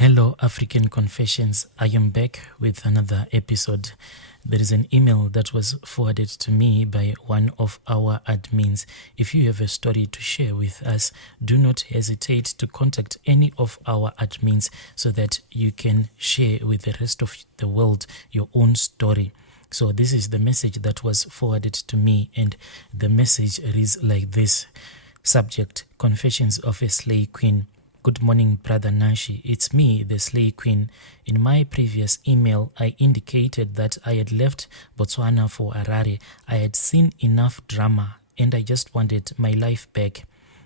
Hello, African Confessions. I am back with another episode. There is an email that was forwarded to me by one of our admins. If you have a story to share with us, do not hesitate to contact any of our admins so that you can share with the rest of the world your own story. So this is the message that was forwarded to me, and the message reads like this. Subject: Confessions of a Slay Queen. Good morning, Brother Nashi. It's me, the Slay Queen. In my previous email, I indicated that I had left Botswana for Harare. I had seen enough drama and I just wanted my life back.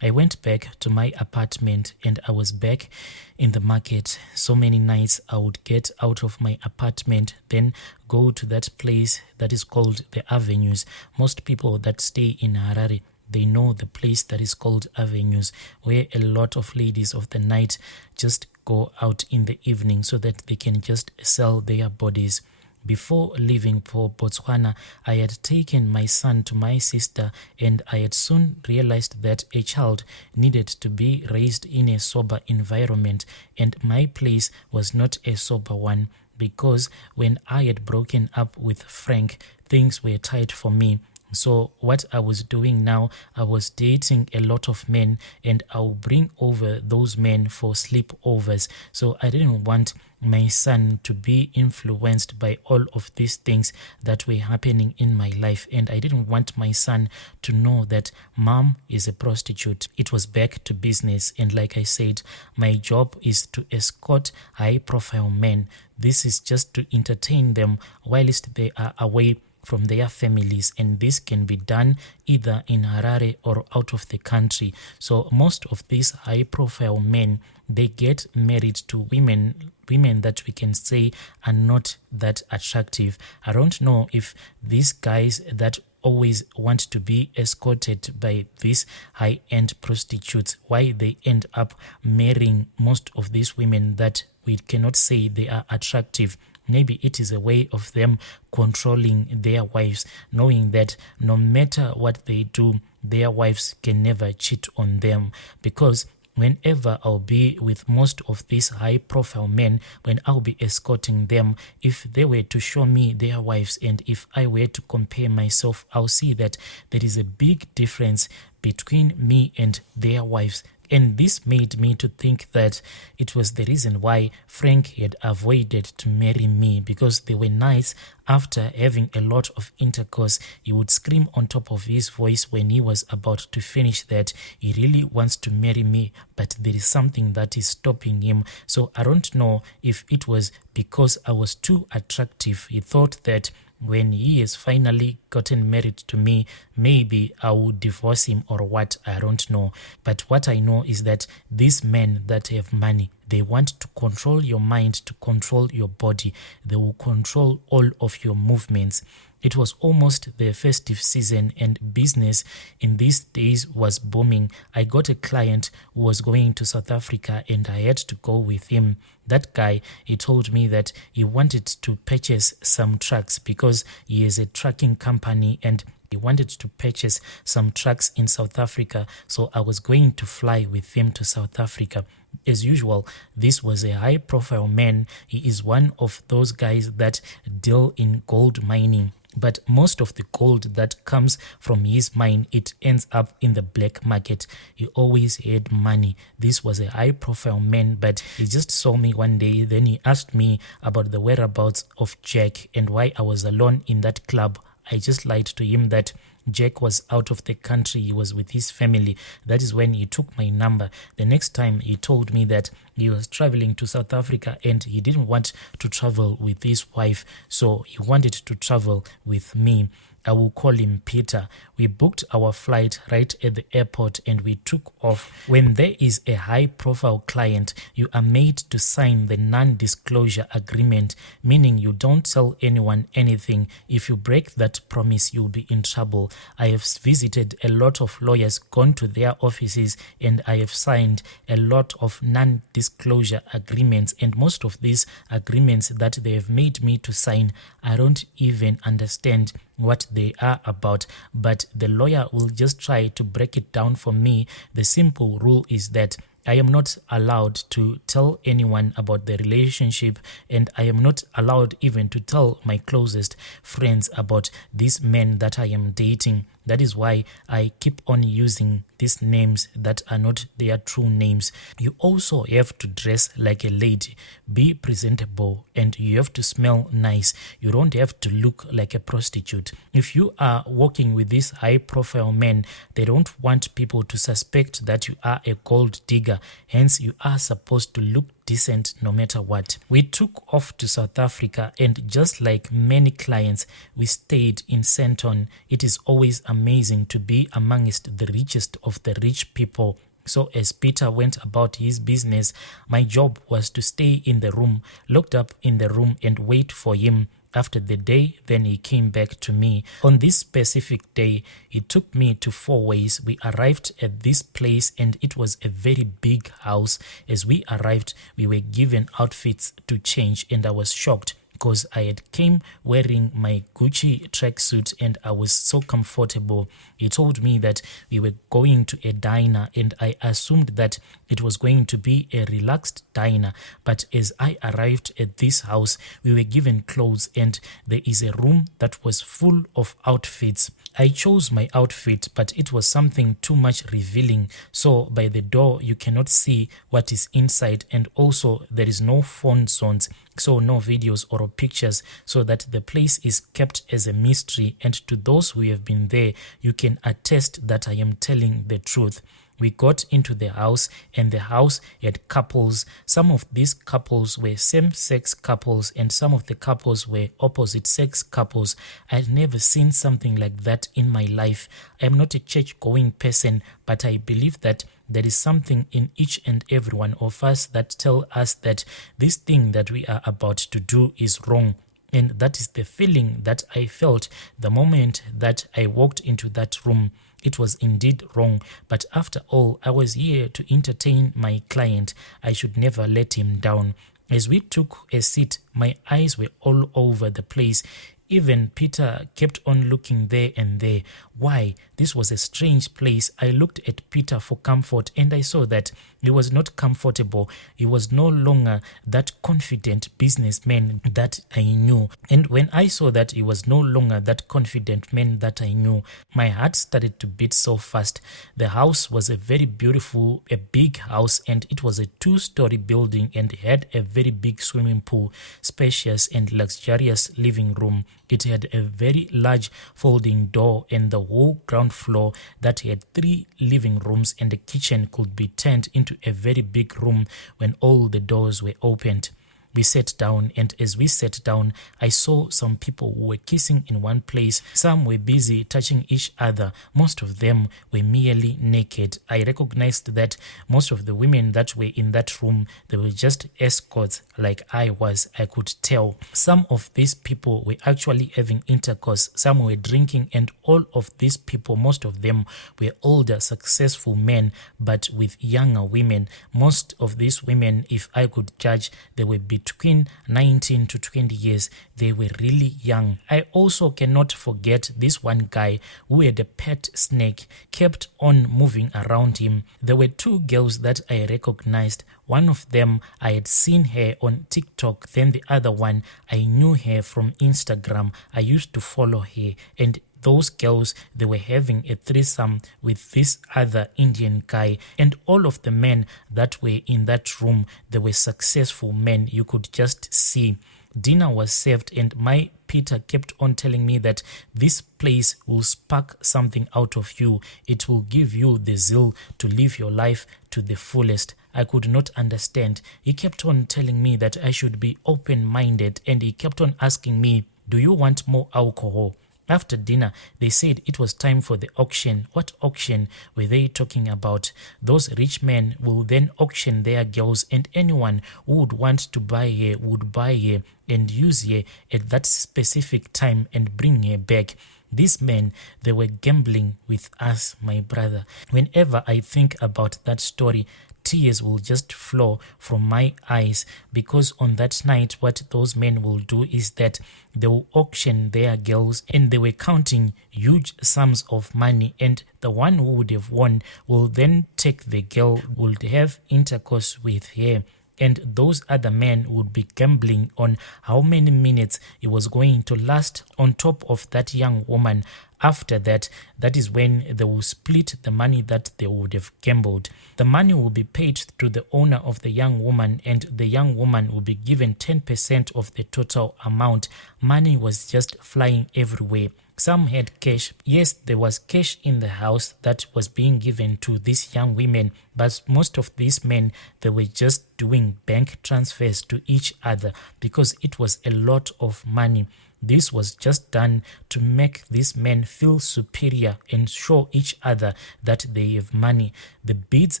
I went back to my apartment and I was back in the market. So many nights I would get out of my apartment, then go to that place that is called the Avenues. Most people that stay in Harare, they know the place that is called Avenues, where a lot of ladies of the night just go out in the evening so that they can just sell their bodies. Before leaving for Botswana, I had taken my son to my sister, and I had soon realized that a child needed to be raised in a sober environment, and my place was not a sober one, because when I had broken up with Frank, things were tight for me. So what I was doing now, I was dating a lot of men, and I'll bring over those men for sleepovers. So I didn't want my son to be influenced by all of these things that were happening in my life, and I didn't want my son to know that mom is a prostitute. It was back to business, and like I said, my job is to escort high-profile men. This is just to entertain them whilst they are away from their families, and this can be done either in Harare or out of the country. So most of these high profile men, they get married to women that we can say are not that attractive. I don't know if these guys that always want to be escorted by these high-end prostitutes, why they end up marrying most of these women that we cannot say they are attractive. Maybe it is a way of them controlling their wives, knowing that no matter what they do, their wives can never cheat on them. Because whenever I'll be with most of these high-profile men, when I'll be escorting them, if they were to show me their wives and if I were to compare myself, I'll see that there is a big difference between me and their wives. And this made me to think that it was the reason why Frank had avoided to marry me, because they were nice. After having a lot of intercourse, he would scream on top of his voice when he was about to finish that he really wants to marry me, but there is something that is stopping him. So I don't know if it was because I was too attractive. He thought that when he has finally gotten married to me, maybe I would divorce him or what, I don't know. But what I know is that these men that have money, they want to control your mind, to control your body. They will control all of your movements. It was almost the festive season and business in these days was booming. I got a client who was going to South Africa and I had to go with him. That guy, he told me that he wanted to purchase some trucks because he has a trucking company and he wanted to purchase some trucks in South Africa. So I was going to fly with him to South Africa. As usual, this was a high-profile man. He is one of those guys that deal in gold mining. But most of the gold that comes from his mine, it ends up in the black market. He always had money. This was a high-profile man, but he just saw me one day. Then he asked me about the whereabouts of Jack and why I was alone in that club. I just lied to him that Jack was out of the country. He was with his family. That is when he took my number. The next time he told me that he was traveling to South Africa and he didn't want to travel with his wife, so he wanted to travel with me. I will call him Peter. We booked our flight right at the airport and we took off. When there is a high-profile client, you are made to sign the non-disclosure agreement, meaning you don't tell anyone anything. If you break that promise, you'll be in trouble. I have visited a lot of lawyers, gone to their offices, and I have signed a lot of non-disclosure agreements. And most of these agreements that they have made me to sign, I don't even understand what they are about, but the lawyer will just try to break it down for me. The simple rule is that I am not allowed to tell anyone about the relationship, and I am not allowed even to tell my closest friends about these men that I am dating. That is why I keep on using these names that are not their true names. You also have to dress like a lady, be presentable, and you have to smell nice. You don't have to look like a prostitute. If you are working with these high-profile men, they don't want people to suspect that you are a gold digger. Hence, you are supposed to look decent no matter what. We took off to South Africa, and just like many clients, we stayed in Sandton. It is always amazing to be amongst the richest of the rich people. So as Peter went about his business, my job was to stay in the room, locked up in the room, and wait for him. After the day, then he came back to me. On this specific day, he took me to Four Ways. We arrived at this place, and it was a very big house. As we arrived, we were given outfits to change, and I was shocked because I had came wearing my Gucci tracksuit and I was so comfortable. He told me that we were going to a diner, and I assumed that it was going to be a relaxed diner. But as I arrived at this house, we were given clothes, and there is a room that was full of outfits. I chose my outfit, but it was something too much revealing. So by the door, you cannot see what is inside, and also there is no phone zones, so no videos or pictures, so that the place is kept as a mystery. And to those who have been there, you can attest that I am telling the truth. We got into the house, and the house had couples. Some of these couples were same-sex couples, and some of the couples were opposite-sex couples. I'd never seen something like that in my life. I'm not a church-going person, but I believe that there is something in each and every one of us that tell us that this thing that we are about to do is wrong. And that is the feeling that I felt the moment that I walked into that room. It was indeed wrong, but after all, I was here to entertain my client. I should never let him down. As we took a seat, my eyes were all over the place. Even Peter kept on looking there and there. Why? This was a strange place. I looked at Peter for comfort, and I saw that he was not comfortable. He was no longer that confident businessman that I knew. And when I saw that he was no longer that confident man that I knew, my heart started to beat so fast. The house was a very beautiful, a big house, and it was a 2-story building and had a very big swimming pool, spacious and luxurious living room. It had a very large folding door, and the whole ground floor that had 3 living rooms and a kitchen could be turned into a very big room when all the doors were opened. We sat down, and as we sat down, I saw some people who were kissing in one place. Some were busy touching each other. Most of them were merely naked. I recognized that most of the women that were in that room, they were just escorts like I was. I could tell. Some of these people were actually having intercourse. Some were drinking, and all of these people, most of them were older, successful men, but with younger women. Most of these women, if I could judge, they were between 19 to 20 years. They were really young. I also cannot forget this one guy who had a pet snake, kept on moving around him. There were 2 girls that I recognized. One of them, I had seen her on TikTok. Then the other one, I knew her from Instagram. I used to follow her. And those girls, they were having a threesome with this other Indian guy. And all of the men that were in that room, they were successful men. You could just see. Dinner was served, and my Peter kept on telling me that this place will spark something out of you. It will give you the zeal to live your life to the fullest. I could not understand. He kept on telling me that I should be open-minded, and he kept on asking me, do you want more alcohol? After dinner, they said it was time for the auction. What auction were they talking about? Those rich men will then auction their girls, and anyone who would want to buy her would buy her and use her at that specific time and bring her back. These men, they were gambling with us, my brother. Whenever I think about that story, tears will just flow from my eyes, because on that night what those men will do is that they will auction their girls, and they were counting huge sums of money, and the one who would have won will then take the girl, would have intercourse with her, and those other men would be gambling on how many minutes it was going to last on top of that young woman. After that, that is when they will split the money that they would have gambled. The money will be paid to the owner of the young woman, and the young woman will be given 10% of the total amount. Money was just flying everywhere. Some had cash. Yes, there was cash in the house that was being given to these young women, but most of these men, they were just doing bank transfers to each other because it was a lot of money. This was just done to make these men feel superior and show each other that they have money. The bids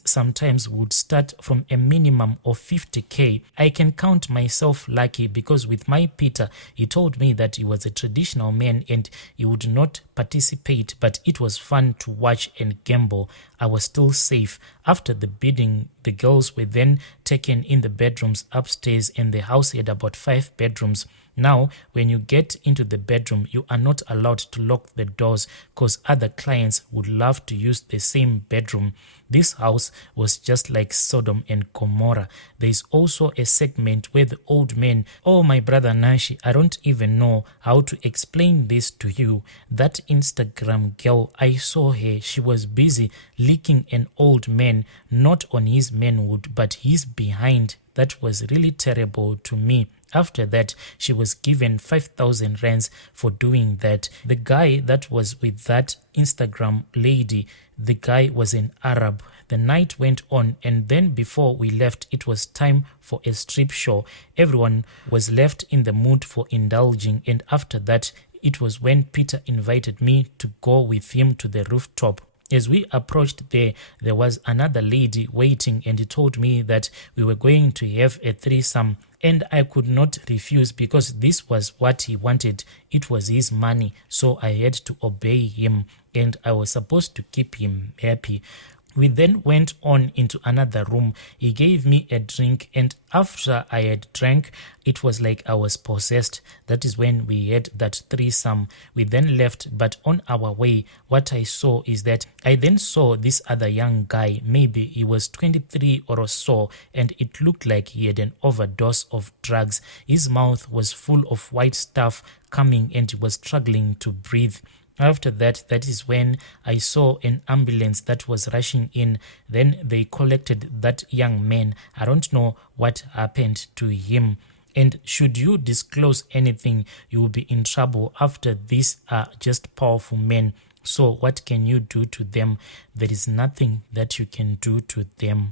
sometimes would start from a minimum of 50k. I can count myself lucky because with my Peter, he told me that he was a traditional man and he would not participate, but it was fun to watch and gamble. I was still safe. After the bidding, the girls were then taken in the bedrooms upstairs, and the house had about 5 bedrooms. Now, when you get into the bedroom, you are not allowed to lock the doors because other clients would love to use the same bedroom. This house was just like Sodom and Gomorrah. There is also a segment where the old men, oh my brother Nashi, I don't even know how to explain this to you. That Instagram girl, I saw her, she was busy licking an old man, not on his manhood, but his behind. That was really terrible to me. After that, she was given 5,000 rands for doing that. The guy that was with that Instagram lady, the guy was an Arab. The night went on, and then before we left, it was time for a strip show. Everyone was left in the mood for indulging, and after that, it was when Peter invited me to go with him to the rooftop. As we approached there was another lady waiting, and he told me that we were going to have a threesome, and I could not refuse because this was what he wanted. It was his money, so I had to obey him, and I was supposed to keep him happy. We then went on into another room. He gave me a drink, and after I had drank, it was like I was possessed. That is when we had that threesome. We then left, but on our way, what I saw is that I then saw this other young guy. Maybe he was 23 or so, and it looked like he had an overdose of drugs. His mouth was full of white stuff coming, and he was struggling to breathe. After that, that is when I saw an ambulance that was rushing in. Then they collected that young man. I don't know what happened to him. And should you disclose anything, you will be in trouble. After these are just powerful men. So what can you do to them? There is nothing that you can do to them.